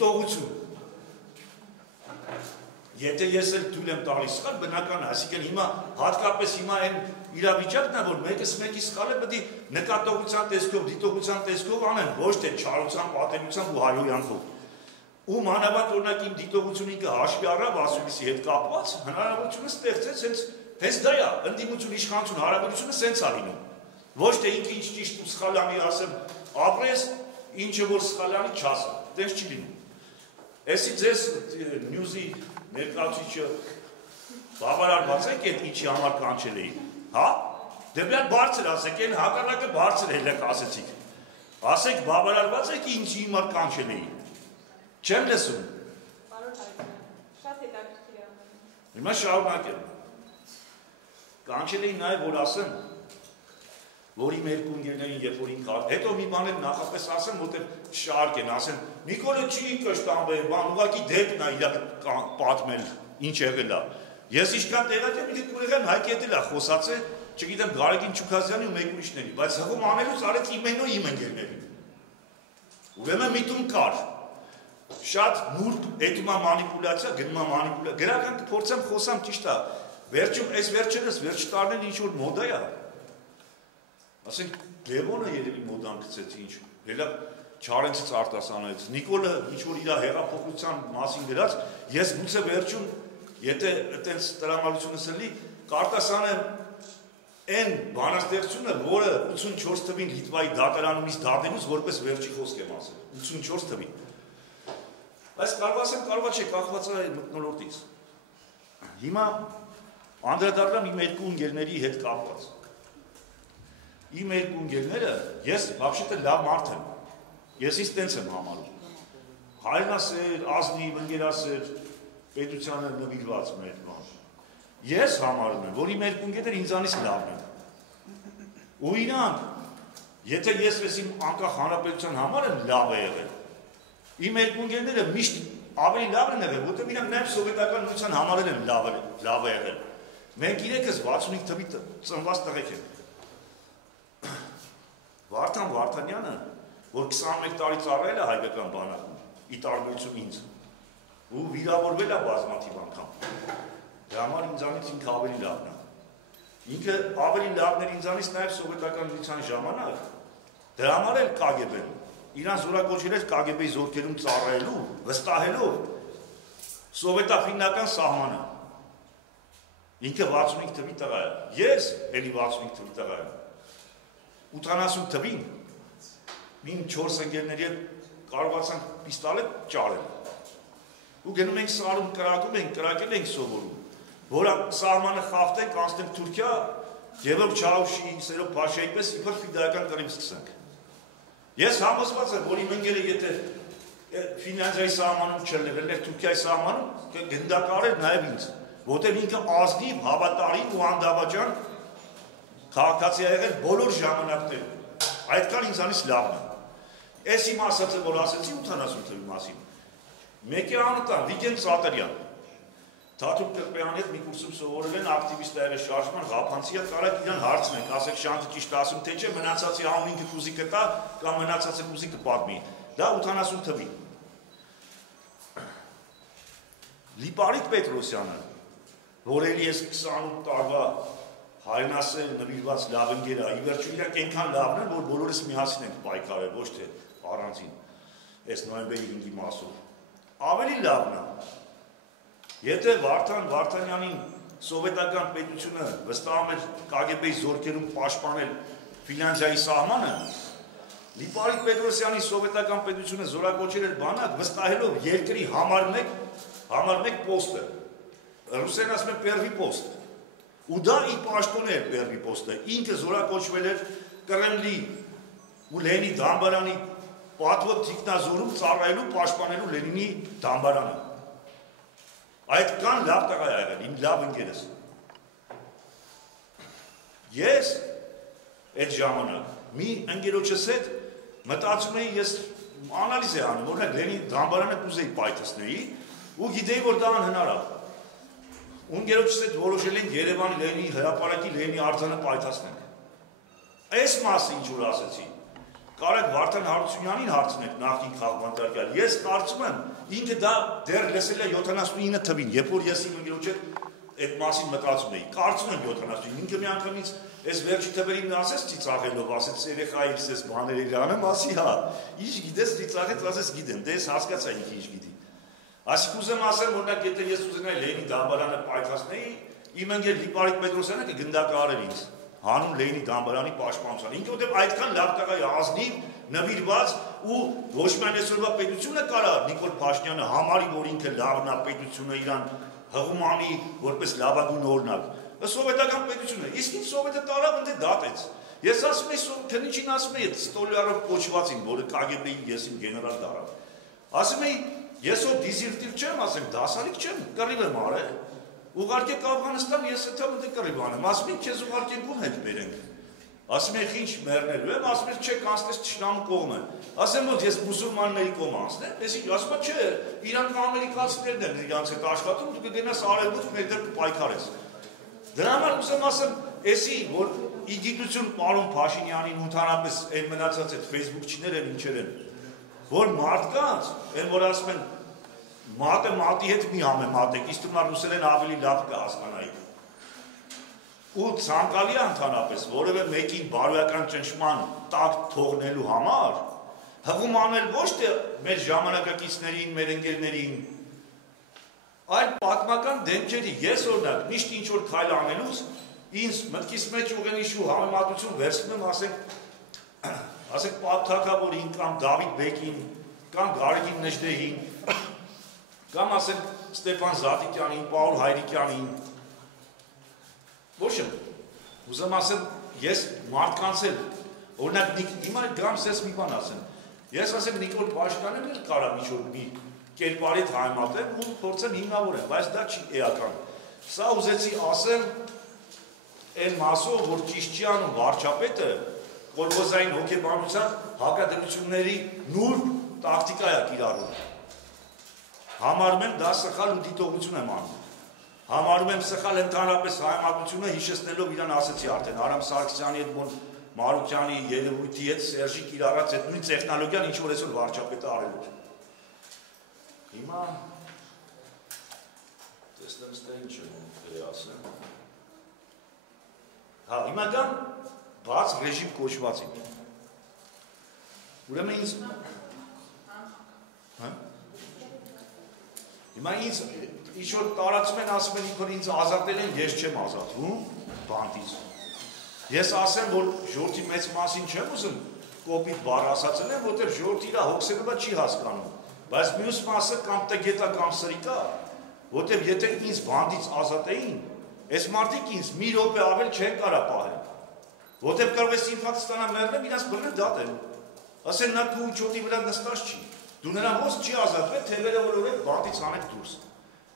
Տողություն Եթե ես էլ թույլ եմ տալիս սխալ, բնական է, այսինքն հիմա հատկապես հիմա այն իրավիճակն է, որ մեկս մեկի սխալը պետք է նկատողության տեսքով, դիտողության տեսքով անեն, ոչ թե չարության, պատերությամբ ու հայոյանքով։ Ու մանավանդ օրինակ իմ դիտողությունը ինքը հաշվի առավ ասուլիսի հետ կապված, հնարավորությունը ստեղծեց հենց դա է, ընդդիմություն, իշխանություն, հարաբերությունը սենց է լինում։ Ոչ թե ինքը ինչ ճիշտ ու սխալ անի ասեմ, ապրես, ինչը որ սխալ անի չասեմ, դες չի լինում։ Էսի ձեզ նյուզի ներկայացուցիչը բավարարված եք այդ ինչի համար կանչել էի, հա? Դե բան բարձր ասեք, այն հակառակը բարձր հելեք ասեցիք։ Ասեք բավարարված եք ինչի համար կանչել էի։ Չեմ լսում։ Պարոն Հայկյան, շատ հետաքրքիր է։ Հիմա շարունակեմ։ Կանչել էի նաև որ ասեմ, որ իմ երկու ընկերներին երբ որ ինքը հետո մի բան էլ նախապես ասեմ, որտեղ շարք են, ասեն Նիկոլը չի կշտամբել, բան ուղղակի դեպքն է իր պատմել, ինչ եղել է։ Ես ինչքան տեղակ եմ, ինքը կուրեղեն Հայկի հետ էլ է խոսացել, չգիտեմ Գարեգին Չուքազյանի ու մեկ ուրիշների, բայց հղում անելուց արեց իմենո իմ ընկերներին։ Ուրեմն միտում կար։ Շատ նուրբ էդումա մանիպուլյացիա, գնումա մանիպուլյացիա, գրական կփորձեմ խոսամ ճիշտ է։ Վերջում այս վերջերս վերջ տարիներին ինչ որ մոդա է։ Ասենք Լևոնը երևի մոդան գցեց ինչ, հելա Չարենցից արտասանեց, Նիկոլը ինչ-որ իր հեղափոխության մասին գրած, ես գուցե վերջում, եթե այդպես տրամադրությունս լի, կարտասանեմ այն բանաստեղծությունը, որը 84 թվին Լիտվայի դատարանումից դատելուց որպես վերջի խոսք եմ ասել, 84 թվին։ Բայց կարող ասեմ, կարող չէ, կախված է մթնոլորտից։ Հիմա անդրադառնամ իմ երկու ընկերների հետ կապված։ Իմ երկու ընկերները, ես вообще-то լավ մարդ եմ։ Ես ինձ տենց եմ համարում։ Հայրենասեր, ազնիվ, ընկերասեր, պետությանը նվիրված մեր բան։ Ես համարում եմ, որ իմ երկու ընկերները ինձանից լավն են։ Ու իրանք, եթե ես ես իմ անկախ հանրապետության համար եմ լավ է եղել, իմ երկու ընկերները միշտ ավելի լավն են եղել, որտեղ իրանք նաև սովետական նույնության համար են լավ է եղել։ Մենք իրեքս 65 թվի ծնված տղեկ ենք։ Վարդան Վարդանյանը, որ 21 տարի ծառայել է հայկական բանակում, ի տարբերություն ինձ, ու վիրավորվել է բազմաթիվ անգամ։ Դրա համար ինձանից ինքը ավելի լավն է։ Ինքը ավելի լավն էր ինձանից նաև սովետական նույնության ժամանակ, դրա համար էլ KGB-ն, իրան զորակոչել էր KGB-ի զորքերում ծառայելու, վստահելով սովետաֆիննական սահմանը։ Ինքը 65 թվի տղա է, ես էլի 65 թվի տղա եմ։ 80 թվին մին 4 ընկերների հետ կարողացանք պիստոլետ ճարել։ Ու գնում ենք սարում կրակում ենք, կրակել ենք սովորում, որ սահմանը խախտենք, անցնենք Թուրքիա, Գևորգ Չաուշի, Սերոբ Փաշայի պես իբր ֆիդայական կռիվ սկսենք։ Ես համոզված եմ, որ իմ ընկերը եթե Ֆինլանդիայի սահմանում չլներ, Թուրքիայի սահմանում գնդակարել նաև ինձ, որտեղ ինքը ազնիվ, հավատարիմ ու անդավաճան քաղաքացի ա եղել բոլոր ժամանակներում, այդքան ինձանից լավն է։ Ես իմ ասացը, որ ասեցի 80 թվի մասին, մեկի անունը տան, Վիգեն Ծատերյան, Թաթուլ Կրպեյանի հետ մի կուրսում սովորել են ակտիվիստները շարժման Ղափանցի հետ կարակ իրան հարցնենք, ասեք Շանթը ճիշտ ասում, թե չէ մնացածի անուն ինքը կուզի կտա կամ մնացածը կուզի կպատմի։ Դա 80 թվի։ Լիպարիկ Պետրոսյանը, որ էլի ես 28 տարվա հայրենասեր նվիրված լավ ընկեր է, ի վերջո իրանք այնքան լավն են, որ բոլորս միասին ենք պայքարել, ոչ թե առանձին, այս նոյեմբերի 5-ի մասով։ Ավելի լավն է, եթե Վարդան Վարդանյանին սովետական պետությունը վստահում էր KGB-ի զորքերում պաշտպանել Ֆինլանդիայի սահմանը, Լիպարիկ Պետրոսյանի սովետական պետությունը զորակոչել էր բանակ, վստահելով երկրի համար մեկ պոստը, ռուսեն ասում են պերվի պոստ, ու դա ի պաշտոն էր պերվի պոստը, ինքը զորակոչվել էր Կրեմլի ու Լենինի դամբարանի պատվո թիկնազորում ծառայելու պաշտպանելու Լենինի դամբարանը։ Այդքան լավ տղա է եղել, իմ լավ ընկերս։ Ես այդ ժամանակ մի ընկերոջս հետ մտածում էի, ես անալիզ է անում, օրինակ Լենինի դամբարանը կուզեի պայթեցնեի ու գիտեի, որ դա անհնար է։ Ունգերոջս հետ որոշել ենք Երևանի Լենինի հրապարակի Լենինի արձանը պայթացնենք։ Այս մասը ինչ որ ասեցի, Կարեք Վարդան Հարությունյանին հարցնեք նախին քաղաքապետարան։ Ես կարծում եմ, ինքը դա դեռ լսել է 79 թվին, երբ որ ես իմ ընկերոջ հետ այդ մասին մտածում էի։ Կարծում եմ 79, ինքը մի անգամից այս վերջի թվերին ասեց ծիծաղելով, ասեց երեխայից էս բաները իրանը մասի հա։ Ինչ գիտես ծիծաղեց, ասեց գիտեմ, դե ես հասկացա ինքը ինչ գիտի։ Ասիկ ուզեմ ասեմ, օրինակ եթե ես ուզենայի Լենինի դամբարանը պայքարեցնեի, իմ ընկեր Լիպարիկ Պետրոսյանը կգնդակարեր ինձ հանուն Լենինի դամբարանի պաշտպանության։ Ինքը որտեղ այդքան լավ տղա է, ազնիվ, նվիրված ու ոչ միայն այսօրվա պետությունը կարա Նիկոլ Փաշինյանը համարի, որ ինքը լավն է, պետությունը իրան հղում անի որպես լավագույն օրինակ։ Սովետական պետությունը, իսկ ինչ սովետը տարավ ընդ դատեց։ Ես ասում եի, թե ինչին ասում եի Ստոլյարով կոչվածին, որը KGB-ի ես իմ գեներալ դարավ։ Ասում էի, ես ո դիզերտիր չեմ, ասեմ, դասարիկ չեմ, կռիվ եմ արել։ Ուղարկեք Աֆղանստան, ես էլ դե կռիվ անեմ։ Ասում եք, քեզ ուղարկենք ում հետ բերենք։ Ասում եք, ինչ մեռնելու եմ, ասում եք, չէ, կանցնես թշնամու կողմը։ Ասեմ, որ ես մուսուլմանների կողմ անցնեմ, այսինքն ասում եք, չէ, իրանք ամերիկացիներն են իրանց հետ աշխատում, դու կգնաս արևմուտք մեր դեպքում պայքարես։ Դրա համար ուզեմ ասեմ, էսի, որ ի գիտություն պարոն Փաշինյանին ընդհանրապես այն մնացած այդ Facebook-չիներ են, ինչեր են, որ մարդկանց, այն որ ասում են, մատը մատի հետ մի համեմատեք, իսկ նա ռուսերեն ավելի լավ կհասկանայի։ Ու ցանկալի է ընդհանրապես որևէ մեկին բարոյական ճնշման տակ թողնելու համար հղում անել ոչ թե մեր ժամանակակիցներին, մեր ընկերներին, այլ պատմական դեմքերի։ Ես օրինակ միշտ ինչ որ քայլ անելուց ինձ մտքիս մեջ ուղենիշու համեմատություն վերցնում եմ, ասենք Պապ Թագավորին կամ Դավիթ Բեկին կամ Գարեգին Նժդեհին կամ ասենք Ստեփան Զատիկյանին, Պաուլ Հայրիկյանին։ Ոչ եմ, ուզեմ ասեմ, ես մարդկանց էլ, օրինակ հիմա գամ սես մի բան ասեմ, ես ասեմ Նիկոլ Փաշինյանն էլ կարա ինչ-որ մի կերպարի համատեմ ու փորձեմ հիմնավորեմ, բայց դա չի էական։ Սա ուզեցի ասեմ այն մասով, որ Ճիշտյան ու վարչապետը կոլգոզային հոգեբանության հակադրությունների նուրբ տակտիկա է կիրառում։ Համարում եմ դա սխալ ու դիտողություն եմ անում։ Համարում եմ սխալ ընդհանրապես հայամատությունը հիշեցնելով իրան ասեցի արդեն Արամ Սարգսյանի հետ Մարուկյանի երևույթի հետ Սերժի կիրառած այդ նույն տեխնոլոգիան ինչ որ այսօր վարչապետը արելու է։ Հիմա տեսնեմ ստե ինչ եմ ասեմ։ Հա, հիմա դա բաց ռեժիմ կոչվածին։ Ուրեմն ինձ հիմա ինձ ինչ-որ տարածում են, ասում են ինքոր ինձ ազատել են, ես չեմ ազատվում բանտից։ Ես ասեմ, որ ժողովրդի մեծ մասին չեմ ուզում կոպիտ բառ ասացել եմ, որտեղ ժողովրդի իր հոգսերովա չի հասկանում։ Բայց մյուս մասը կամ տգետա կամ սրիկա, որտեղ եթե ինձ բանտից ազատեին, այս մարդիկ ինձ մի րոպե ավել չեն կարա պահել։ Որտեղ կարող ես ինքնած ստանալ մեռնեմ, իրաց բռնել դատել։ Ասեն նա քու ճոտի վրա նստած չի։ Դու նրան ոնց չի ազատվել, թևերը որ օրեք բանտից անեք դուրս։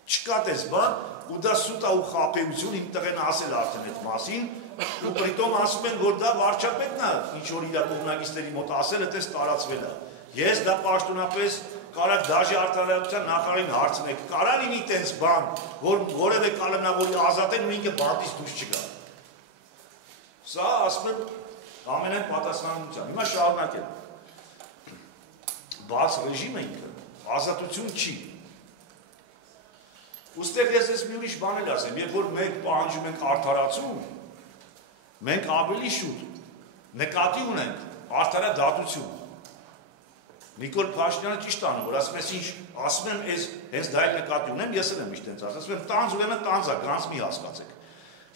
Չկա տես բան, ու դա սուտ է ու խաբեություն, իմ տղեն ասել արդեն այդ մասին, ու պրիտոմ ասում են, որ դա վարչապետն է, ինչ որ իր կողմնակիցների մոտ ասելը տես տարածվել է։ Ես դա պաշտոնապես կարակ դաժի արտարայության նախարարին հարցնեք, կարա լինի տենց բան, որ որևէ կալանավորի ազատեն ու ինքը բանտից դուրս չգա։ Սա ասում եմ ամենայն պատասխանատվությամբ։ Հիմա շարունակեմ։ Բաց ռեժիմը ինքը ազատություն չի։ Ուստեղ ես մի ուրիշ բան էլ ասեմ, երբ որ մենք պահանջում ենք արդարացում, մենք ավելի շուտ նկատի ունենք արդարադատություն։ Նիկոլ Փաշինյանը ճիշտ անում, որ ասում ես ինչ, ասում եմ, հենց դա էլ նկատի ունեմ, ես էլ եմ միշտ հենց ասում եմ, տանձ ուրեմն տանձ է, գանձ մի հասկացեք։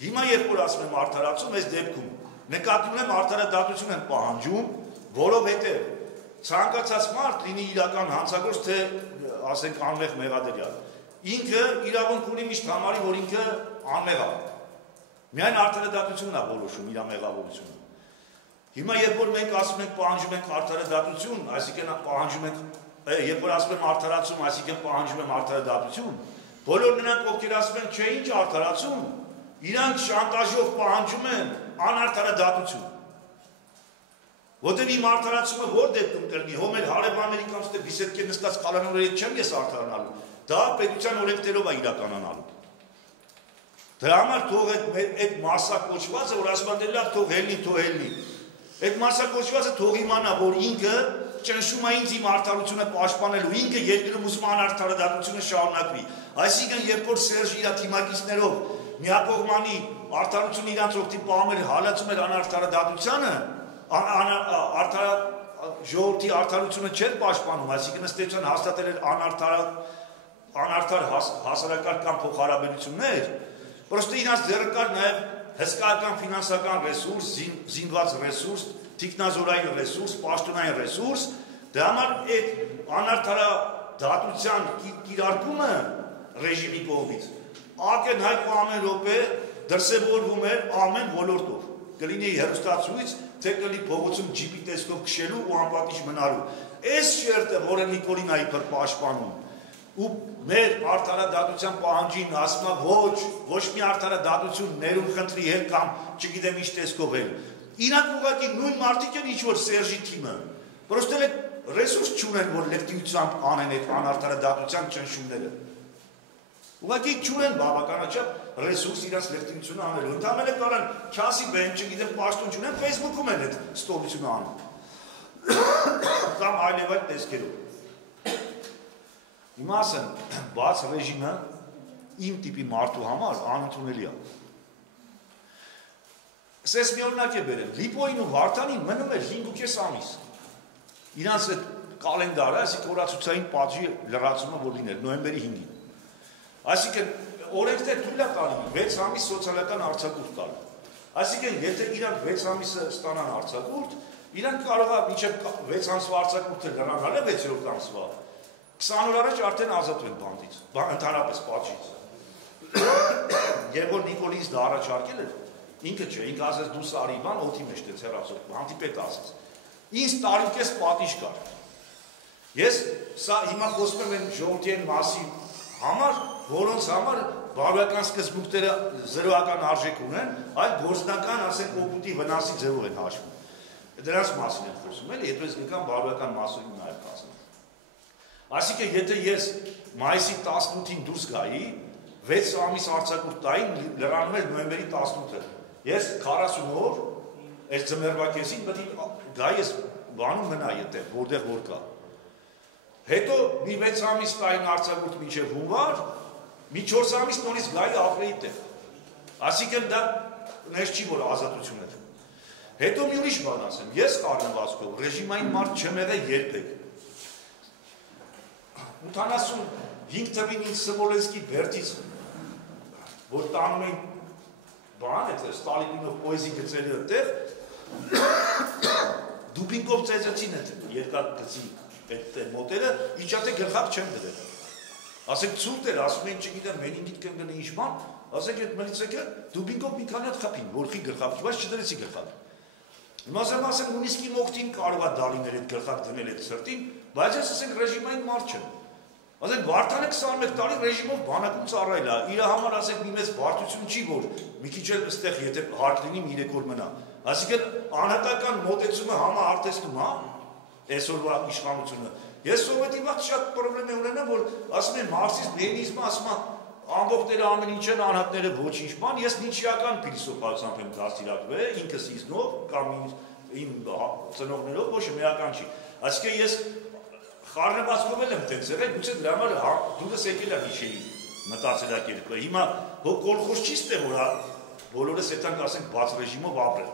Հիմա երբ որ ասում եմ արդարացում, այս դեպքում նկատի ունեմ արդարադատություն են պահանջում, որովհետև ցանկացած մարդ լինի իրական հանցագործ, թե ասենք անմեղ մեղադրյալ։ Ինքը իրավունք ունի միշտ համարի, որ ինքը անմեղ է։ Միայն արդարադատությունն է որոշում իր մեղավորությունը։ Հիմա երբ որ մենք ասում ենք պահանջում ենք արդարադատություն, այսինքն պահանջում ենք, երբ որ ասում եմ արդարացում, այսինքն պահանջում եմ արդարադատություն, բոլոր նրանք ովքեր ասում են չէ ինչ արդարացում, իրանք շանտաժով պահանջում են անարդարադատություն։ Որտեղ իմ արդարացումը որ դեպքում կլինի, հո մեր հարևանների կամ ստե բիսեդկեր նստած կալանորից չեմ ես արդարանալու, դա պետության օրենքներով է իրականանալու։ Դրա համար թող այդ մասսա կոչվածը, որ ասում են լավ թող ելնի, Այդ մասնակցվածը թող իմանա, որ ինքը ճնշում է ինձ իմ արդարությունը պաշտպանելու, ինքը երկրում ուզում անարդարադատությունը շարունակվի։ Այսինքն, երբ որ Սերժ իր թիմակիցներով միակողմանի արդարությունը իրանց օգտին պահում էր, հալածում էր անարդարադատությանը, ժողովրդի արդարությունը չէր պաշտպանում, այսինքն ըստեյության հաստատել էր անարդար հասարակական փոխհարաբերություններ, պրոստը իրանց ձեռը կար նաև հսկայական ֆինանսական ռեսուրս, զինված ռեսուրս, թիկնազորային ռեսուրս, պաշտոնային ռեսուրս, դրա համար այդ անարդարադատության կիրարկումը ռեժիմի կողմից ակնհայտ ու ամեն րոպե դրսևորվում էր ամեն ոլորտով, կլինի հեռուստացույց, թե կլինի փողոցում ջիպի տեսքով քշելու ու անպատիժ մնալու։ Այս շերտը, որը Նիկոլին իբր պաշտպանում, ու մեր արդարադատության պահանջին ասում է ոչ մի արդարադատություն ներում խնդրի հետ կամ չգիտեմ ինչ տեսքով էլ։ Իրանք ուղղակի նույն մարդիկ են ինչ որ Սերժի թիմը, պրոստը ռեսուրս չունեն, որ լեկտիությամբ անեն այդ անարդարադատության ճնշումները։ Ուղղակի չունեն բավականաչափ ռեսուրս իրաց լեկտիությունը անելու։ Ընդամենը կարան չասի բեն, չգիտեմ պաշտոն չունեն, Facebook-ում են այդ ստորությունը անում։ Կամ այլև այդ տեսքերով։ Հիմա ասեմ, բաց ռեժիմը իմ տիպի մարդու համար անընդունելի է։ Սես մի օրինակ է բերել, Լիպոյին ու Վարդանին մնում էր 5.5 ամիս։ Իրանց այդ կալենդարը, այսինքն օրացուցային պատժի լրացումը որ լիներ նոյեմբերի 5-ին։ Այսինքն օրենքներ թույլ է տալի 6 ամիս սոցիալական արձակուրդ տալ։ Այսինքն եթե իրանք 6 ամիսը ստանան արձակուրդ, իրանք կարող է մինչև 6 ամսվա արձակուրդը լրանալ է 6-րդ ամսվա 20 օր առաջ արդեն ազատվեն բանդից, ընդհանրապես պատժից։ Եվ որ Նիկոլինս դա առաջարկել էր, ինքը չէ, ինքը ասեց դու սարի բան, օդի մեջ տեց հեռացող, հանդիպետ ասեց։ Ինձ տարիքես պատիժ կար։ Ես սա հիմա խոսում եմ ժողովրդի մասի համար, որոնց համար բարոյական սկզբունքները զրոյական արժեք ունեն, այլ գործնական, ասենք, օգուտի վնասի ձևով են հաշվում։ Դրանց մասին եմ խոսում, էլի, հետո ես գկամ բարոյական մասով նաև կասեմ։ Այսինքն, եթե ես մայիսի 18-ին դուրս գայի, 6 ամիս արձակուրդ տային լրանում էր նոյեմբերի 18-ը։ Ես 40 օր այս ձմեռվա կեսին պետք է գայի ես բանում մնա այդտեղ, որտեղ որ կա։ Հետո մի 6 ամիս տային արձակուրդ մինչև հունվար, մի 4 ամիս նորից գայի ապրեի տեղ։ Այսինքն դա ներս չի որ ազատություն էր։ Հետո մի ուրիշ բան ասեմ, ես առնվազքով ռեժիմային մարդ չեմ եղել երբեք։ 85 թվին ինձ Սմոլենսկի Բերդից, որ տանում էին բան, այդ Ստալինինով պոեզի գծերի այդտեղ, դուբինկով ծեծեցին այդ երկար գծի այդ մոտերը, իջատե գլխապ չեմ դրել։ Ասեք ցուրտ էր, ասում էին չգիտեմ, մենինգիտ կընկնի ինչ բան, ասեք այդ մլիցեկը դուբինկով մի քանի հատ խփին, որ խի գլխապ, բայց չդրեցի գլխապ։ Հիմա ասեմ, նույնիսկ իմ օգտին կարող է դալիներ այդ գլխապ դնել այդ սրտին, բայց ես ասենք ռեժիմային մարդ չեմ։ Ասենք Վարդանը 21 տարի ռեժիմով բանակում ծառայել է, իր համար ասենք մի մեծ բարդություն չի, որ մի քիչ էլ այստեղ եթե հարկ լինի մի 3 օր մնա։ Այսինքն անհատական մոտեցումը համահարտեսնում, հա, այսօրվա իշխանությունը։ Ես սովետի վաղ շատ պրոբլեմ ունենա, որ ասում են մարքսիզմ, լենինիզմը ասում է ամբողջները ամեն ինչ են, անհատները ոչինչ բան, ես նիչիական փիլիսոփայությամբ եմ դաստիարակվել, ինքս իզնով կամ իմ ծնողներով, ոչ միական չի։ Այսինքն ես խառնվածքով եմ տենց եղել, գուցե դրա համար դուրս եկել եմ իջեի մտածելակերպը։ Հիմա կոլխոզ չի ստեղ, որ բոլորս այդտեղ ասենք բաց ռեժիմով ապրել։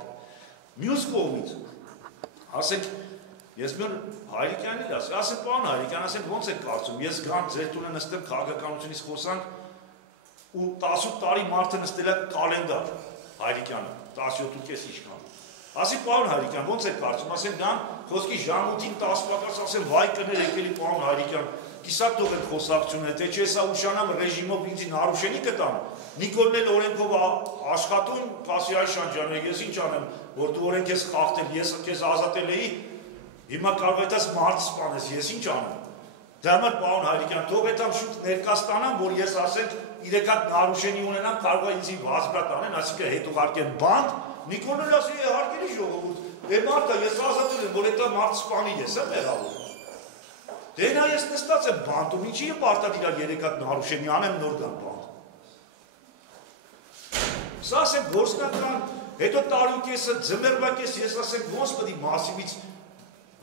Մյուս կողմից, ասենք, ես մի օր Հայրիկյանին ասեմ, պարոն Հայրիկյան, ասենք ոնց եք կարծում, ես գամ ձեր տունը նստեմ քաղաքականությունից խոսանք ու 18 տարի մարդը նստել է կալենդար Հայրիկյանը, 17.5 իշխան։ Ասի պարոն Հայրիկյան, ոնց եք կարծում, ասեմ գան խոսքի ժամուտին 10 պակաս ասեմ վայ կներ եկելի պարոն Հայրիկյան, կիսատ թողել խոսակցությունը, թե չէ սա ուշանամ ռեժիմով ինձին հարուշենի կտամ, Նիկոլն էլ օրենքով աշխատում, կասի այ Շանջան, ես ինչ անեմ, որ դու օրենք ես խախտել, ես քեզ ազատել էի, հիմա կարող ես մարդ սպանես, ես ինչ անեմ։ Դրա համար պարոն Հայրիկյան, թող այդամ շուտ ներկա ստանամ, որ ես ասենք 3 հատ հարուշենի ունենամ, կարող է ինձ վազբրատ անեն, այսինքն հետ ուղարկեն բանդ, Նիկոլն ասի հարկելի ժողովուրդ, դե մարդը ես ազատել եմ, որ այդա մարդ սպանի ես եմ եղավոր։ Դե նա ես նստած եմ բանդում, ինչի եմ արտադիր 3 հատ հարուշենի անեմ նոր գան բանդ։ Սա ասեմ գործնական հետո տարու կեսը ձմեռվա կես ես ասենք ոնց պետք է մասիվից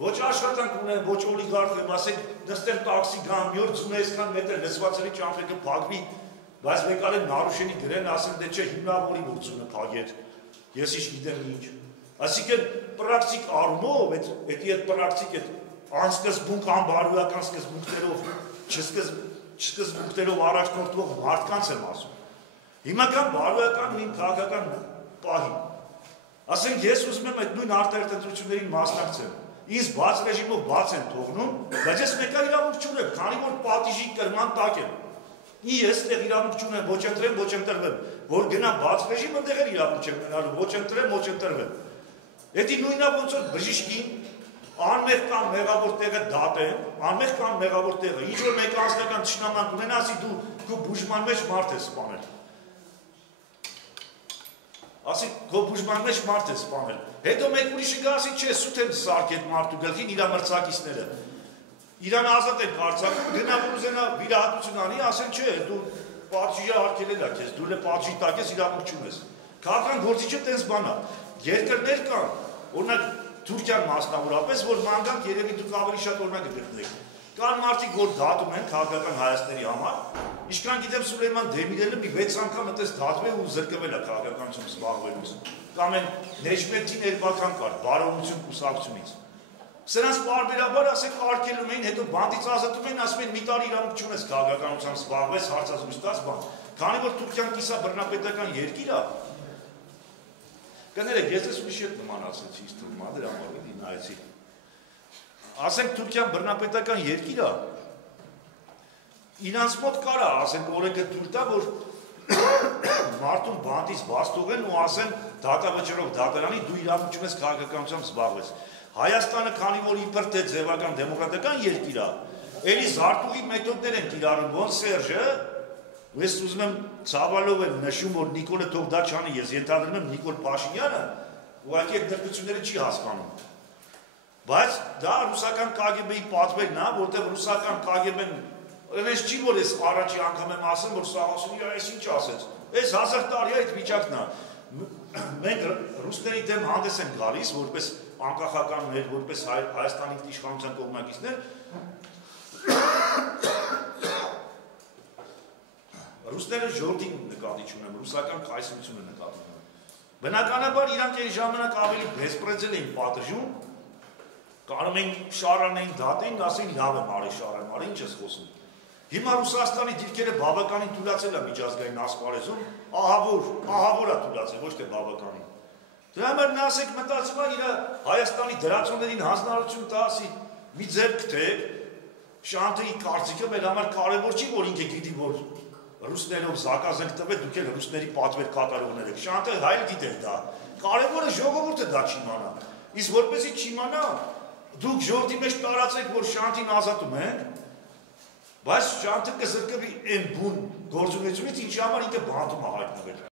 ոչ աշխատանք ունեմ, ոչ օլիգարխ եմ, ասենք նստեմ տաքսի գամ, մի օր ձունը այսքան մետր լսվածելի ճամփեքը փակվի, բայց մեկ այլ Նարուշենի գրեն, ասեմ դե չէ հիմնավորի որ ձունը փակեր, ես ինչ գիտեմ ինչ։ Այսինքն պրակտիկ առումով, այդ պրակտիկ այդ անսկզբունք անբարոյական սկզբունքներով, չսկզբունքներով առաջնորդվող մարդկանց եմ ասում։ Հիմնական բարոյական ու իմ քաղաքական պահին։ Ասենք ես ուզում եմ այդ նույն արտահայտություններին մասնակցեմ։ Ինձ բաց ռեժիմով բաց են թողնում, բայց ես մեկ այլ իրավունք չունեմ, քանի որ պատիժի կրման տակ եմ։ Ես այդտեղ իրավունք չունեմ, ոչ ընտրեմ, ոչ ընտրվեմ, որ գնամ բաց ռեժիմ, այնտեղ էլ իրավունք չեմ ունենալու, ոչ ընտրեմ, ոչ ընտրվեմ։ Էդի նույնա ոնց որ բժիշկին անմեղ կամ մեղավոր տեղը դատեմ, անմեղ կամ մեղավոր տեղը, ինչ որ մեկ անձնական թշնամանք ունենասի դու քո բուժման մեջ մարդ ես սպանել։ Ասի քո բուժման մեջ մարդ է սպանել։ Հետո մեկ ուրիշը գա ասի չէ, սուտ են սարք այդ մարդու գլխին իր մրցակիցները։ Իրան ազատ են կարծաքում, գնա որ ուզենա վիրահատություն անի, ասեն չէ, դու պատժիժը արկել ես քեզ, դու լե պատժի տակ ես իրավունք չունես։ Քաղաքական գործիչը տենց բան է։ Երկրներ կան, օրինակ Թուրքիան մասնավորապես, որ մանգանք երևի դուք ավելի շատ օրինակ գտնեք։ Կան մարդիկ, որ դատում են քաղաքական հայացքների համար, ինչքան գիտեմ Սուլեյման Դեմիրելը մի 6 անգամ այդպես դատվել ու զրկվել է քաղաքականություն զբաղվելուց։ Կամ են Նեժմետին Էրբական կար, բարոնություն կուսակցությունից։ Սրանց պարբերաբար ասեք արկելում էին, հետո բանդից ազատում էին, ասում են մի տարի իրավունք չունես քաղաքականությամբ զբաղվես, հարցազրույց տաս բան։ Քանի որ Թուրքիան կիսա բռնապետական երկիր է, կներեք, ես ես ուրիշ հետ նմանացեցի, ինձ թվում է դրա համար էլի նայեցի։ Ասենք Թուրքիան բռնապետական երկիր է, իրանց մոտ կարա, ասենք օրենքը թույլ տա, որ մարդուն բանդից բաց թողեն ու ասեն դատավճռով դատարանի դու իրավունք չունես քաղաքականությամբ զբաղվես։ Հայաստանը քանի որ իբր թե ձևական դեմոկրատական երկիր է, էլի զարտուղի մեթոդներ են կիրառում, ոնց Սերժը, ես ուզում եմ ցավալով եմ նշում, որ Նիկոլը թող դա չանի, ես ենթադրում եմ Նիկոլ Փաշինյանը ուղղակի այդ դրդությունները չի հասկանում։ Բայց դա ռուսական KGB-ի պատվերն է, որտեղ ռուսական KGB-ն այնպես չի որ ես առաջի անգամ եմ ասում, որ Սաղասունի այս ինչ ասեց։ Այս 1000 տարի այդ վիճակն է։ Մենք ռուսների դեմ հանդես ենք գալիս, որպես անկախականներ, որպես Հայաստանի իշխանության կողմնակիցներ։ Ռուսները ժողովրդի նկատի չունեն, ռուսական կայսրությունը նկատի ունեն։ Բնականաբար իրանք այն ժամանակ ավելի բեսպրեդել էին պատժում, կարող էին շարանային դատեին, ասեին լավ եմ արի շարան, արի ինչ ես խոսում։ Հիմա Ռուսաստանի դիրքերը բավականին թույլատրել է միջազգային ասպարեզում, ահավոր է թույլատրել, ոչ թե բավականին։ Դրա համար նա ասեք մտածում է իր Հայաստանի դրացոներին հանձնարարություն տա, ասի մի ձեռք գտեք, Շանթի կարծիքը մեր համար կարևոր չի, որ ինքը գիտի, որ ռուսներով զակազ ենք տվել, դուք էլ ռուսների պատվեր կատարողներ եք։ Շանթը հայ գիտեր դա։ Կարևորը ժողովուրդը դա չիմանա։ Իսկ որպեսզի չիմանա, դուք ժողովրդի մեջ տարածեք, որ Շանթին ազատում ենք, բայց Շանթը կզրկվի այն բուն գործունեությունից, ինչի համար ինքը բանտում է հայտնվել։